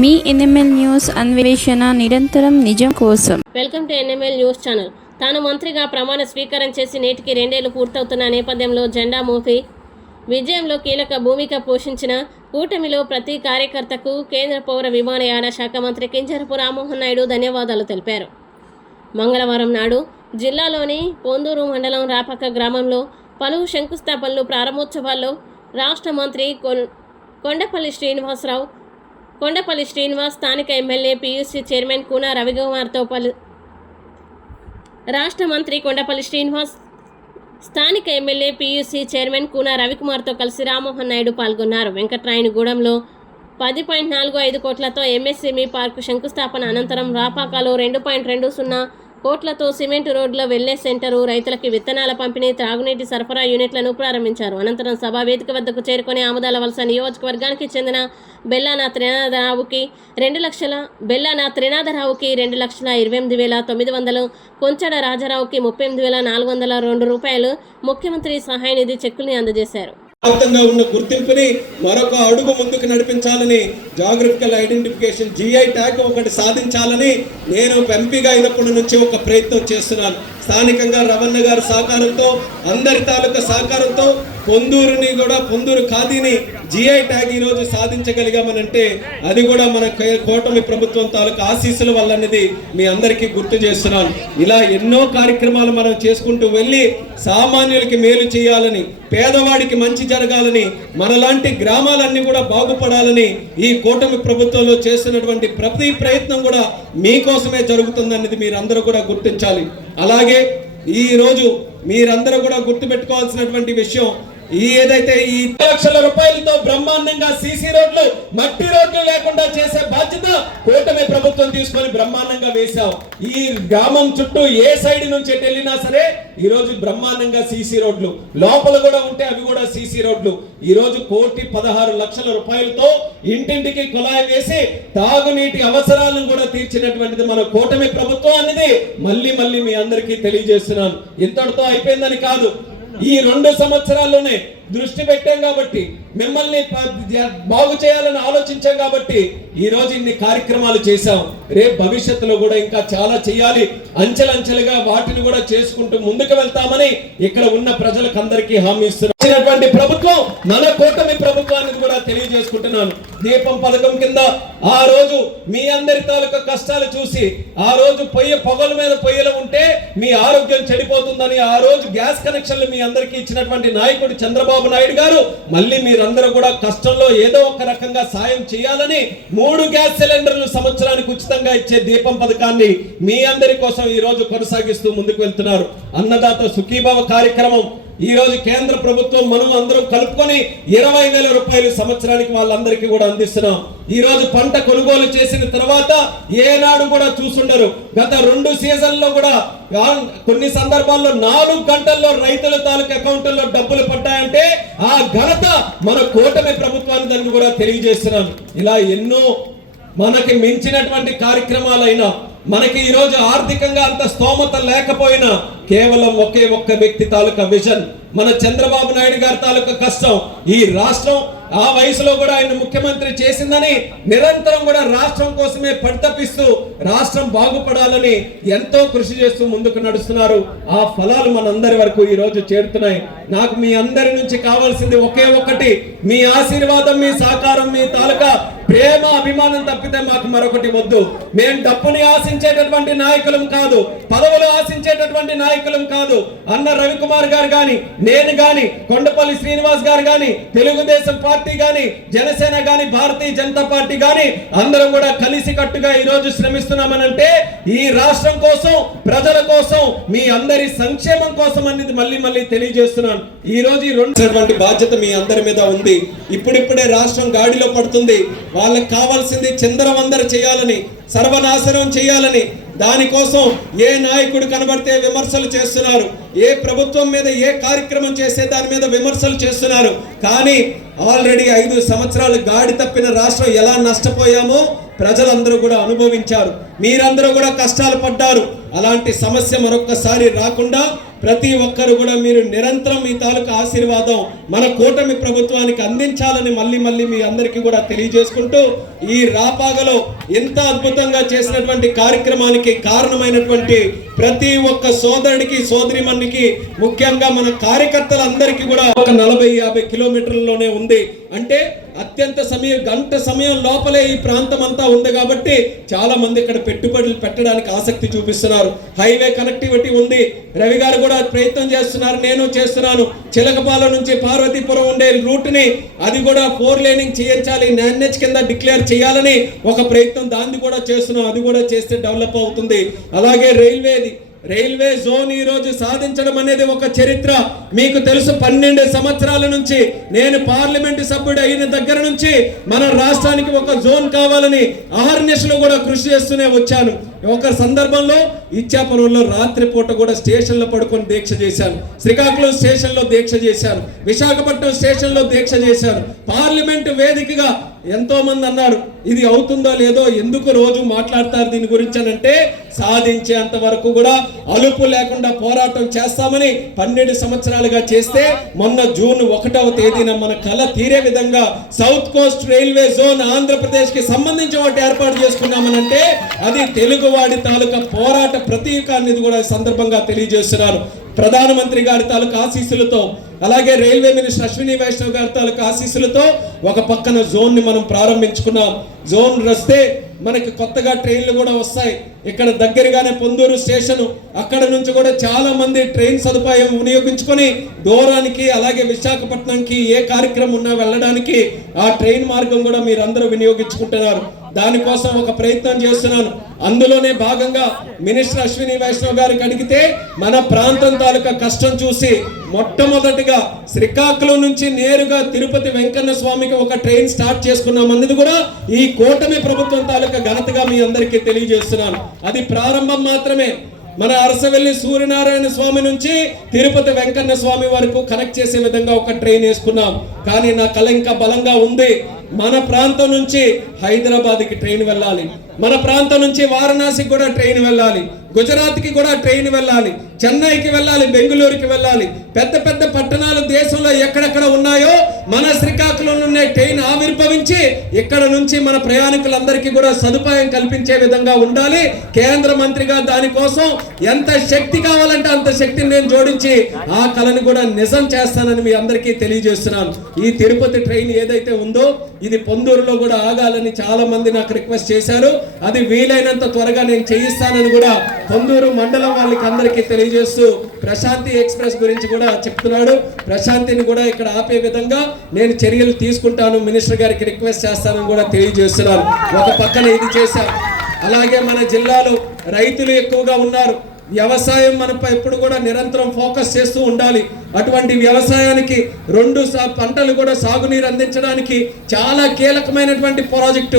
మీ NML news అన్వేషణ నిరంతరం నిజం కోసం. Welcome to NML news channel. తాను మంత్రిగా ప్రమాణ స్వీకారం చేసి నేటికి 2 ఏళ్లు పూర్తవుతున్న నేపథ్యంలో జెండా మోపి విజయంలో కీలక భూమిక పోషించిన కూటమిలో ప్రతి కార్యకర్తకు కేంద్ర పౌర విమానయాన శాఖ మంత్రి కింజరాపు రామ్మోహన్ నాయుడు ధన్యవాదాలు తెలిపారు. మంగళవారం నాడు జిల్లాలోని పొందూరు మండలం రాపక్క గ్రామంలో పలు శంకుస్థాపనలు ప్రారంభోత్సవాల్లో రాష్ట్ర మంత్రి కొండపల్లి శ్రీనివాస్, స్థానిక ఎమ్మెల్యే పీయూసీ చైర్మన్ కూన రవికుమార్తో రాష్ట్ర మంత్రి కొండపల్లి శ్రీనివాస్ స్థానిక ఎమ్మెల్యే పీయూసీ చైర్మన్ కూన రవికుమార్తో కలిసి రామ్మోహన్ నాయుడు పాల్గొన్నారు. వెంకట్రాయనిగూడెంలో 10.45 కోట్లతో ఎంఎస్ఎంఈ పార్కు శంకుస్థాపన అనంతరం రాపాకలో 2.20 కోట్లతో సిమెంట్ రోడ్ల వెల్నెస్ సెంటరు, రైతులకి విత్తనాల పంపిణీ, త్రాగునీటి సరఫరా యూనిట్లను ప్రారంభించారు. అనంతరం సభా వేదిక వద్దకు చేరుకుని ఆముదాల వలస నియోజకవర్గానికి చెందిన బెల్లాన త్రినాథరావుకి 2,28,900, కొంచెడ రాజారావుకి 38,402 రూపాయలు ముఖ్యమంత్రి సహాయ నిధి చెక్కుల్ని అందజేశారు. వ్యాప్తంగా ఉన్న గుర్తింపుని మరొక అడుగు ముందుకు నడిపించాలని, జాగ్రఫికల్ ఐడెంటిఫికేషన్ GI ట్యాగ్ ఒకటి సాధించాలని నేను ఎంపీగా అయినప్పటి నుంచి ఒక ప్రయత్నం చేస్తున్నాను. స్థానికంగా రవణ గారి సహకారంతో, అందరి తాలూకా సహకారంతో పొందూరు ఖాదీని GI ట్యాగ్ ఈరోజు సాధించగలిగామనంటే అది కూడా మన కూటమి ప్రభుత్వం తాలూకా ఆశీస్సుల వల్ల అనేది మీ అందరికీ గుర్తు చేస్తున్నాను. ఇలా ఎన్నో కార్యక్రమాలు మనం చేసుకుంటూ వెళ్ళి సామాన్యులకి మేలు చేయాలని, పేదవాడికి మంచి జరగాలని, మనలాంటి గ్రామాలన్నీ కూడా బాగుపడాలని ఈ కూటమి ప్రభుత్వంలో చేస్తున్నటువంటి ప్రతి ప్రయత్నం కూడా మీకోసమే జరుగుతుందనేది మీరందరూ కూడా గుర్తించాలి. అలాగే ఈరోజు మీరందరూ కూడా గుర్తుపెట్టుకోవాల్సినటువంటి విషయం, ఏదైతే ఈ 2 లక్షల రూపాయలతో బ్రహ్మాండంగా సీసీ రోడ్లు, మట్టి రోడ్లు లేకుండా చేసే బాధ్యత కూటమి ప్రభుత్వం తీసుకొని బ్రహ్మాండంగా వేశాం. ఈ గ్రామం చుట్టూ ఏ సైడ్ నుంచి వెళ్ళినా సరే ఈ రోజు బ్రహ్మాండంగా సీసీ రోడ్లు, లోపల కూడా ఉంటే అవి కూడా సీసీ రోడ్లు. ఈ రోజు 1,16,00,000 రూపాయలతో ఇంటింటికి కుళాయి వేసి తాగునీటి అవసరాలను కూడా తీర్చినటువంటిది మన కూటమి ప్రభుత్వం అనేది మళ్ళీ మీ అందరికీ తెలియజేస్తున్నాను. ఇంతటితో అయిపోయిందని కాదు, ఈ 2 సంవత్సరాల్లోనే దృష్టి పెట్టాం కాబట్టి, మిమ్మల్ని బాగు చేయాలని ఆలోచించాం కాబట్టి ఈ రోజు ఇన్ని కార్యక్రమాలు చేశాం. రేపు భవిష్యత్తులో కూడా ఇంకా చాలా చేయాలి. అంచెలంచెలుగా వాటిని కూడా చేసుకుంటూ ముందుకు వెళ్తామని ఇక్కడ ఉన్న ప్రజలకు అందరికీ హామీ ఇస్తున్నటువంటి ప్రభుత్వం మన కూటమి ప్రభుత్వాన్ని కూడా తెలియజేసుకుంటున్నాను. దీపం పథకం కింద ఆ రోజు మీ అందరి తాలూకా కష్టాలు చూసి, ఆ రోజు పొగల మీద పొయ్యిలు ఉంటే మీ ఆరోగ్యం చెడిపోతుందని ఆ రోజు గ్యాస్ కనెక్షన్లు మీ అందరికీ ఇచ్చినటువంటి నాయకుడు చంద్రబాబు నాయుడు గారు మళ్ళీ మీరందరూ కూడా కష్టంలో ఏదో ఒక రకంగా సాయం చేయాలని 3 గ్యాస్ సిలిండర్లు సంవత్సరానికి ఉచితంగా ఇచ్చే దీపం పథకాన్ని మీ అందరి కోసం ఈ రోజు కొనసాగిస్తూ ముందుకు వెళ్తున్నారు. అన్నదాత సుఖీభవ కార్యక్రమం ఈ రోజు కేంద్ర ప్రభుత్వం మనం అందరం కలుపుకొని 20,000 రూపాయలు సంవత్సరానికి వాళ్ళందరికీ కూడా అందిస్తున్నాం. ఈ రోజు పంట కొనుగోలు చేసిన తర్వాత ఏనాడు కూడా చూసుండరు, గత 2 సీజన్లో కూడా కొన్ని సందర్భాల్లో 4 గంటల్లో రైతుల తాలూకు అకౌంట్లలో డబ్బులు పడ్డాయంటే ఆ ఘనత మన కూటమి ప్రభుత్వాన్ని దాన్ని కూడా తెలియజేస్తున్నాను. ఇలా ఎన్నో మనకి మించినటువంటి కార్యక్రమాలైనా, మనకి ఈ రోజు ఆర్థికంగా అంత స్తోమత లేకపోయినా కేవలం ఒకే ఒక్క వ్యక్తి తాలూకా విజన్, మన చంద్రబాబు నాయుడు గారి తాలూకా కష్టం, ఈ రాష్ట్రం ఆ వయసులో కూడా ఆయన ముఖ్యమంత్రి చేసిందని నిరంతరం కూడా రాష్ట్రం కోసమే పరితపిస్తూ రాష్ట్రం బాగుపడాలని ఎంతో కృషి చేస్తూ ముందుకు నడుస్తున్నారు. ఆ ఫలాలు మనందరి వరకు ఈ రోజు చేరుతున్నాయి. నాకు మీ అందరి నుంచి కావాల్సింది ఒకే ఒక్కటి, మీ ఆశీర్వాదం, మీ సహకారం, మీ తాలూకా ప్రేమ, అభిమానం తప్పితే మాకు మరొకటి వద్దు. మేము డబ్బుని ఆశించేటటువంటి నాయకులం కాదు, పదవులు ఆశించేటటువంటి నాయకులం కాదు. అన్న రవికుమార్ గారు గాని, నేను గాని, కొండపల్లి శ్రీనివాస్ గారు గాని, తెలుగుదేశం పార్టీ గాని, జనసేన గాని, భారతీయ జనతా పార్టీ గాని అందరం కూడా కలిసి కట్టుగా ఈ రోజు శ్రమిస్తున్నామనంటే ఈ రాష్ట్రం కోసం, ప్రజల కోసం, మీ అందరి సంక్షేమం కోసం అనేది మళ్ళీ తెలియజేస్తున్నాను. ఈ రోజు ఈ 2 బాధ్యత మీ అందరి మీద ఉంది. ఇప్పుడిప్పుడే రాష్ట్రం గాడిలో పడుతుంది. వాళ్ళకి కావాల్సింది చిందరవందర చేయాలని, సర్వనాశనం చేయాలని, దానికోసం ఏ నాయకుడు కనబడితే విమర్శలు చేస్తున్నారు, ఏ ప్రభుత్వం మీద ఏ కార్యక్రమం చేసే దాని మీద విమర్శలు చేస్తున్నారు. కానీ ఆల్రెడీ 5 సంవత్సరాలు గాడి తప్పిన రాష్ట్రం ఎలా నష్టపోయామో ప్రజలందరూ కూడా అనుభవించారు. మీరందరూ కూడా కష్టాలు పడ్డారు. అలాంటి సమస్య మరొక్కసారి రాకుండా ప్రతి ఒక్కరు కూడా మీరు నిరంతరం మీ తాలూకా ఆశీర్వాదం మన కూటమి ప్రభుత్వానికి అందించాలని మళ్ళీ మీ అందరికీ కూడా తెలియజేసుకుంటూ, ఈ రాపాగలో ఇంత అద్భుతంగా చేసినటువంటి కార్యక్రమానికి కారణమైనటువంటి ప్రతి ఒక్క సోదరుడికి సోదరిమణికి, ముఖ్యంగా మన కార్యకర్తలందరికీ కూడా ఒక 40-50 కిలోమీటర్లలోనే ఉంది. అంటే అత్యంత గంట సమయం లోపలే ఈ ప్రాంతం అంతా ఉంది కాబట్టి చాలా మంది ఇక్కడ పెట్టుబడులు పెట్టడానికి ఆసక్తి చూపిస్తున్నారు. హైవే కనెక్టివిటీ ఉంది. రవి గారు కూడా ప్రయత్నం చేస్తున్నారు, నేను చేస్తున్నాను. చిలకపాలెం నుంచి పార్వతీపురం ఉండే రూట్ ని అది కూడా 4 లేనింగ్ చేయించాలి, NH కింద డిక్లేర్ చేయాలని ఒక ప్రయత్నం, దాన్ని కూడా చేస్తున్నాం. అది కూడా చేస్తే డెవలప్ అవుతుంది. అలాగే రైల్వే జోన్ ఈ రోజు సాధించడం అనేది ఒక చరిత్ర. మీకు తెలుసు, 12 సంవత్సరాల నుంచి నేను పార్లమెంటు సభ్యుడు అయిన దగ్గర నుంచి మన రాష్ట్రానికి ఒక జోన్ కావాలని అహర్నిశలు కూడా కృషి చేస్తూనే వచ్చాను. ఒక సందర్భంలో ఇచ్చాపురంలో రాత్రిపూట కూడా స్టేషన్లో పడుకొని దీక్ష చేశాను, శ్రీకాకుళం స్టేషన్లో దీక్ష చేశాను, విశాఖపట్నం స్టేషన్లో దీక్ష చేశాను. పార్లమెంటు వేదికగా ఎంతో మంది అన్నారు, ఇది అవుతుందో లేదో, ఎందుకు రోజు మాట్లాడతారు దీని గురించి అని అంటే, సాధించేంత వరకు కూడా అలుపు లేకుండా పోరాటం చేస్తామని 12 సంవత్సరాలుగా చేస్తే మొన్న జూన్ 1వ తేదీన మన కళ తీరే విధంగా south Coast railway zone Andhra Pradesh కి సంబంధించి ఒకటి ఏర్పాటు చేసుకున్నామనంటే అది తెలుగువాడి తాలూకా పోరాట ప్రతీక అనేది కూడా సందర్భంగా తెలియజేస్తున్నారు. ప్రధానమంత్రి గారి తాలూకా ఆశీస్సులతో, అలాగే రైల్వే మినిస్టర్ అశ్విని వైష్ణవ్ గారి తాలూకా ఆశీస్సులతో ఒక పక్కన జోన్ ని మనం ప్రారంభించుకున్నాం. జోన్ వస్తే మనకి కొత్తగా ట్రైన్లు కూడా వస్తాయి. ఇక్కడ దగ్గరగానే పొందూరు స్టేషన్, అక్కడ నుంచి కూడా చాలా మంది ట్రైన్ సదుపాయం వినియోగించుకొని దూరానికి, అలాగే విశాఖపట్నంకి ఏ కార్యక్రమం ఉన్నా వెళ్ళడానికి ఆ ట్రైన్ మార్గం కూడా మీరందరూ వినియోగించుకుంటున్నారు. దానికోసం ఒక ప్రయత్నం చేస్తున్నాను. అందులోనే భాగంగా మినిస్టర్ అశ్విని వైష్ణవ్ గారికి అడిగితే మన ప్రాంతం తాలూకా కష్టం చూసి మొట్టమొదటిగా శ్రీకాకుళం నుంచి నేరుగా తిరుపతి వెంకన్న స్వామికి ఒక ట్రైన్ స్టార్ట్ చేసుకున్నాం అన్నది కూడా ఈ కూటమి ప్రభుత్వం తాలూకా ఘనతగా మీ అందరికీ తెలియజేస్తున్నాను. అది ప్రారంభం మాత్రమే. మన అరసవెల్లి సూర్యనారాయణ స్వామి నుంచి తిరుపతి వెంకన్న స్వామి వరకు కనెక్ట్ చేసే విధంగా ఒక ట్రైన్ వేసుకున్నాం. కానీ నా కళ ఇంకా బలంగా ఉంది. మన ప్రాంతం నుంచి హైదరాబాద్కి ట్రైన్ వెళ్ళాలి, మన ప్రాంతం నుంచి వారణాసికి కూడా ట్రైన్ వెళ్ళాలి, గుజరాత్కి కూడా ట్రైన్ వెళ్ళాలి, చెన్నైకి వెళ్ళాలి, బెంగళూరుకి వెళ్ళాలి. పెద్ద పెద్ద పట్టణాలు దేశంలో ఎక్కడెక్కడ ఉన్నాయో మన శ్రీకాకుళంలోనే ట్రైన్ ఆవిర్భవించి ఇక్కడ నుంచి మన ప్రయాణికులందరికీ కూడా సదుపాయం కల్పించే విధంగా ఉండాలి. కేంద్ర మంత్రిగా దానికోసం ఎంత శక్తి కావాలంటే అంత శక్తిని నేను జోడించి ఆ కళను కూడా నిజం చేస్తానని మీ అందరికీ తెలియజేస్తున్నాను. ఈ తిరుపతి ట్రైన్ ఏదైతే ఉందో ఇది పొందూరులో కూడా ఆగాలని చాలా మంది నాకు రిక్వెస్ట్ చేశారు. అది వీలైనంత త్వరగా నేను చేయిస్తానని కూడా పొందూరు మండలం వాళ్ళకి అందరికీ తెలియజేస్తూ ప్రశాంతి ఎక్స్ప్రెస్ గురించి కూడా చెప్తున్నాడు. ప్రశాంతిని కూడా ఇక్కడ ఆపే విధంగా నేను చర్యలు తీసుకుంటాను, మినిస్టర్ గారికి రిక్వెస్ట్ చేస్తానని కూడా తెలియజేస్తున్నాను. ఒక పక్కన ఇది చేశాం. అలాగే మన జిల్లాలో రైతులు ఎక్కువగా ఉన్నారు. వ్యవసాయం మనపై ఎప్పుడు కూడా నిరంతరం ఫోకస్ చేస్తూ ఉండాలి. అటువంటి వ్యవసాయానికి 2 పంటలు కూడా సాగునీరు అందించడానికి చాలా కీలకమైనటువంటి ప్రాజెక్టు